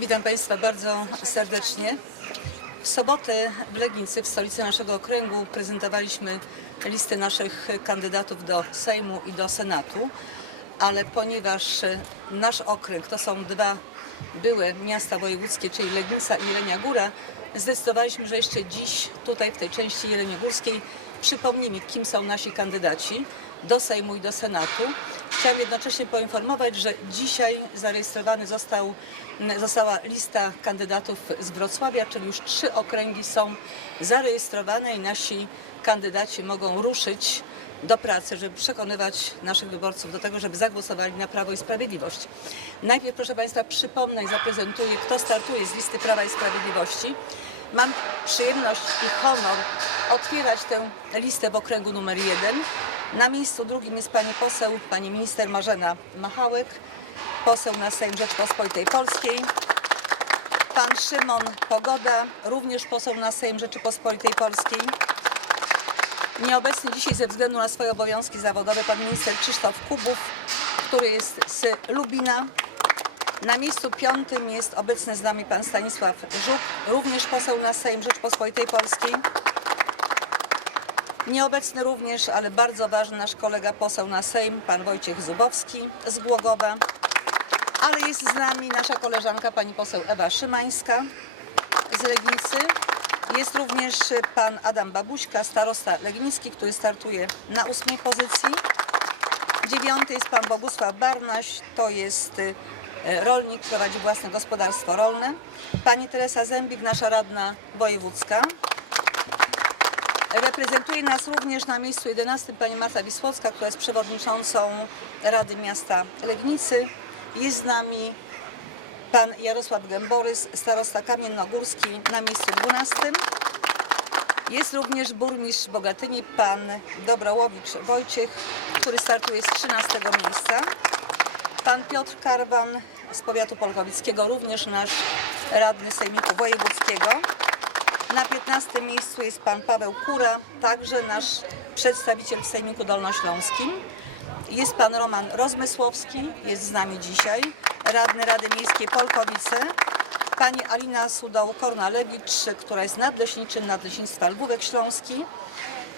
Witam Państwa bardzo serdecznie. W sobotę w Legnicy, w stolicy naszego okręgu, prezentowaliśmy listy naszych kandydatów do Sejmu i do Senatu, ale ponieważ nasz okręg to są dwa byłe miasta wojewódzkie, czyli Legnica i Jelenia Góra, zdecydowaliśmy, że jeszcze dziś tutaj w tej części jeleniogórskiej przypomnimy, kim są nasi kandydaci do Sejmu i do Senatu. Chciałam jednocześnie poinformować, że dzisiaj zarejestrowany został, została lista kandydatów z Wrocławia, czyli już trzy okręgi są zarejestrowane i nasi kandydaci mogą ruszyć do pracy, żeby przekonywać naszych wyborców do tego, żeby zagłosowali na Prawo i Sprawiedliwość. Najpierw, proszę Państwa, przypomnę i zaprezentuję, kto startuje z listy Prawa i Sprawiedliwości. Mam przyjemność i honor otwierać tę listę w okręgu numer jeden. Na miejscu drugim jest pani poseł, pani minister Marzena Machałek, poseł na Sejm Rzeczpospolitej Polskiej. Pan Szymon Pogoda, również poseł na Sejm Rzeczypospolitej Polskiej. Nieobecny dzisiaj ze względu na swoje obowiązki zawodowe pan minister Krzysztof Kubów, który jest z Lubina. Na miejscu piątym jest obecny z nami pan Stanisław Żuk, również poseł na Sejm Rzeczpospolitej Polskiej. Nieobecny również, ale bardzo ważny nasz kolega poseł na Sejm, pan Wojciech Zubowski z Głogowa. Ale jest z nami nasza koleżanka pani poseł Ewa Szymańska z Legnicy. Jest również pan Adam Babuśka, starosta legnicki, który startuje na ósmej pozycji. Dziewiąty jest pan Bogusław Barnaś, to jest e, rolnik, prowadzi własne gospodarstwo rolne. Pani Teresa Zębik, nasza radna wojewódzka. Reprezentuje nas również na miejscu 11 pani Marta Wisłocka, która jest przewodniczącą Rady Miasta Legnicy. Jest z nami pan Jarosław Gęborys, starosta kamiennogórski na miejscu 12. Jest również burmistrz Bogatyni, pan Dobrołowicz Wojciech, który startuje z 13 miejsca. Pan Piotr Karwan z powiatu polkowickiego, również nasz radny Sejmiku Wojewódzkiego. Na 15 miejscu jest pan Paweł Kura, także nasz przedstawiciel w Sejmiku Dolnośląskim. Jest pan Roman Rozmysłowski, jest z nami dzisiaj, radny Rady Miejskiej Polkowice. Pani Alina Sudoł-Kornalewicz, która jest nadleśniczym Nadleśnictwa Lwówek Śląski.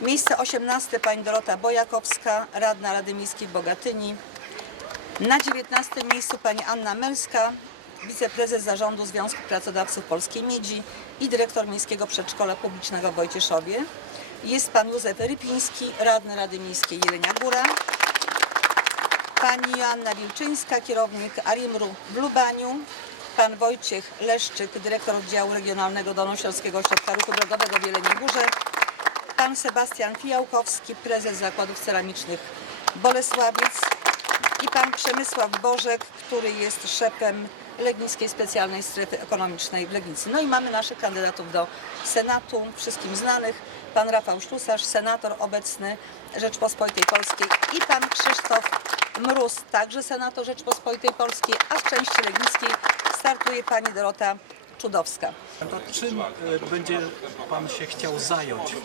Miejsce 18 pani Dorota Bojakowska, radna Rady Miejskiej Bogatyni. Na 19 miejscu pani Anna Melska, wiceprezes zarządu Związku Pracodawców Polskiej Miedzi i dyrektor Miejskiego Przedszkola Publicznego w Wojcieszowie. Jest pan Józef Rypiński, radny Rady Miejskiej Jelenia Góra. Pani Joanna Wilczyńska, kierownik Arimru w Lubaniu. Pan Wojciech Leszczyk, dyrektor oddziału regionalnego Dolnośląskiego Ośrodka Ruchu Drogowego w Jeleniej Górze. Pan Sebastian Fijałkowski, prezes Zakładów Ceramicznych Bolesławiec i pan Przemysław Bożek, który jest szefem Legnickiej Specjalnej Strefy Ekonomicznej w Legnicy. No i mamy naszych kandydatów do Senatu, wszystkim znanych. Pan Rafał Ślusarz, senator obecny Rzeczpospolitej Polskiej i pan Krzysztof Mróz, także senator Rzeczpospolitej Polskiej, a z części legnickiej startuje pani Dorota Czudowska. To czym e, będzie Pan się chciał zająć e,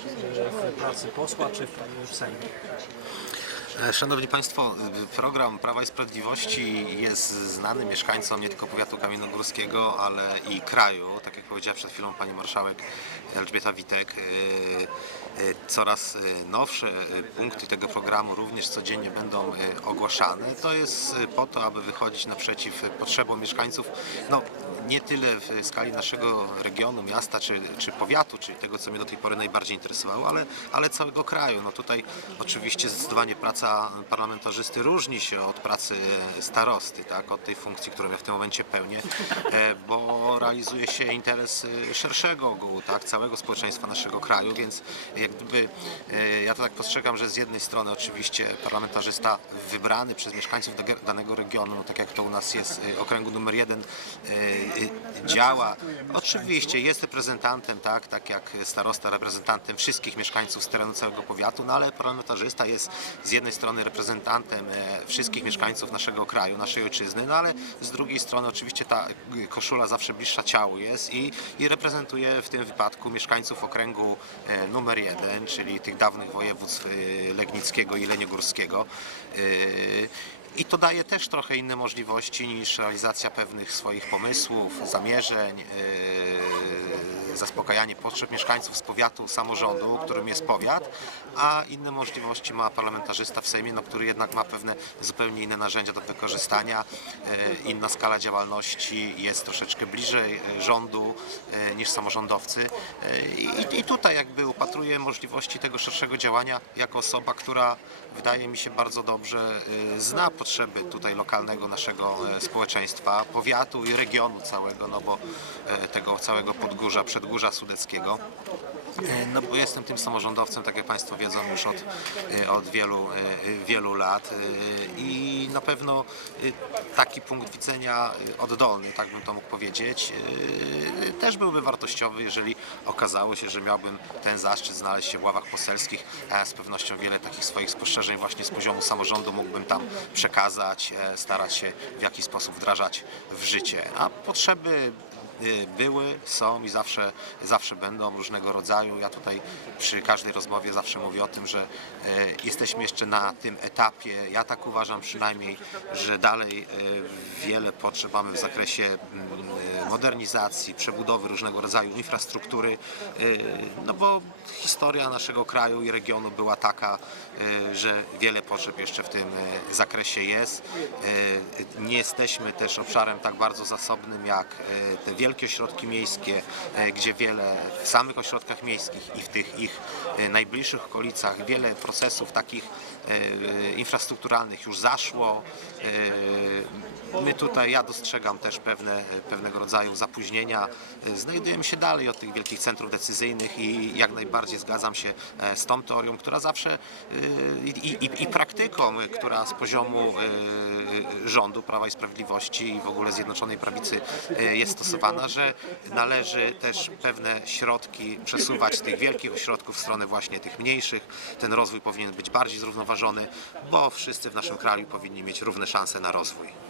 w pracy posła czy w- w Sejmie? E, Szanowni Państwo, e, program Prawa i Sprawiedliwości jest znany mieszkańcom nie tylko powiatu kamiennogórskiego, ale i kraju. Tak jak powiedziała przed chwilą Pani Marszałek Elżbieta Witek, e, e, coraz nowsze punkty tego programu również codziennie będą ogłaszane. To jest po to, aby wychodzić naprzeciw potrzebom mieszkańców, no nie tyle w skali naszego regionu, miasta czy, czy powiatu, czyli tego, co mnie do tej pory najbardziej interesowało, ale, ale całego kraju. No tutaj oczywiście zdecydowanie praca parlamentarzysty różni się od pracy starosty, tak, od tej funkcji, którą ja w tym momencie pełnię, e, bo realizuje się interes e, szerszego ogółu, tak, całego społeczeństwa naszego kraju, więc jak gdyby e, ja to tak postrzegam, że z jednej strony oczywiście parlamentarzysta wybrany przez mieszkańców danego regionu, no tak jak to u nas jest okręgu numer jeden działa. Oczywiście jest reprezentantem, tak, tak jak starosta reprezentantem wszystkich mieszkańców z terenu całego powiatu, no ale parlamentarzysta jest z jednej strony reprezentantem e, wszystkich mieszkańców naszego kraju, naszej ojczyzny, no ale z drugiej strony oczywiście ta koszula zawsze bliższa ciału jest i, i reprezentuje w tym wypadku mieszkańców okręgu e, numer jeden, czyli tych dawnych województw e, Legnickiego i Leniogórskiego. I to daje też trochę inne możliwości niż realizacja pewnych swoich pomysłów, zamierzeń, yy, zaspokajanie potrzeb mieszkańców z powiatu, samorządu, którym jest powiat, a inne możliwości ma parlamentarzysta w Sejmie, no, który jednak ma pewne zupełnie inne narzędzia do wykorzystania, yy, inna skala działalności, jest troszeczkę bliżej yy, rządu yy, niż samorządowcy. I, I tutaj jakby upatruję możliwości tego szerszego działania jako osoba, która wydaje mi się bardzo dobrze zna potrzeby tutaj lokalnego naszego e, społeczeństwa, powiatu i regionu całego, no bo e, tego całego Podgórza, Przedgórza Sudeckiego. E, No bo jestem tym samorządowcem, tak jak Państwo wiedzą, już od, e, od wielu, e, wielu lat i na pewno taki punkt widzenia oddolny, tak bym to mógł powiedzieć, też byłby wartościowy, jeżeli okazało się, że miałbym ten zaszczyt znaleźć się w ławach poselskich. Z pewnością wiele takich swoich spostrzeżeń właśnie z poziomu samorządu mógłbym tam przekazać, starać się w jakiś sposób wdrażać w życie. A potrzeby były, są i zawsze, zawsze będą różnego rodzaju. Ja tutaj przy każdej rozmowie zawsze mówię o tym, że e, jesteśmy jeszcze na tym etapie, ja tak uważam przynajmniej, że dalej e, wiele potrzeb mamy w zakresie mm, modernizacji, przebudowy różnego rodzaju infrastruktury, no bo historia naszego kraju i regionu była taka, że wiele potrzeb jeszcze w tym zakresie jest. Nie jesteśmy też obszarem tak bardzo zasobnym jak te wielkie ośrodki miejskie, e, gdzie wiele w samych ośrodkach miejskich i w tych ich e, najbliższych okolicach wiele procesów takich e, infrastrukturalnych już zaszło. My tutaj, ja dostrzegam też pewne, pewnego rodzaju zapóźnienia. Znajdujemy się dalej od tych wielkich centrów decyzyjnych i jak najbardziej zgadzam się z tą teorią, która zawsze i, i, i praktyką, która z poziomu rządu Prawa i Sprawiedliwości i w ogóle Zjednoczonej Prawicy jest stosowana, że należy też pewne środki przesuwać z tych wielkich ośrodków w stronę właśnie tych mniejszych. Ten rozwój powinien być bardziej zrównoważony, bo wszyscy w naszym kraju powinni mieć równe szanse na rozwój.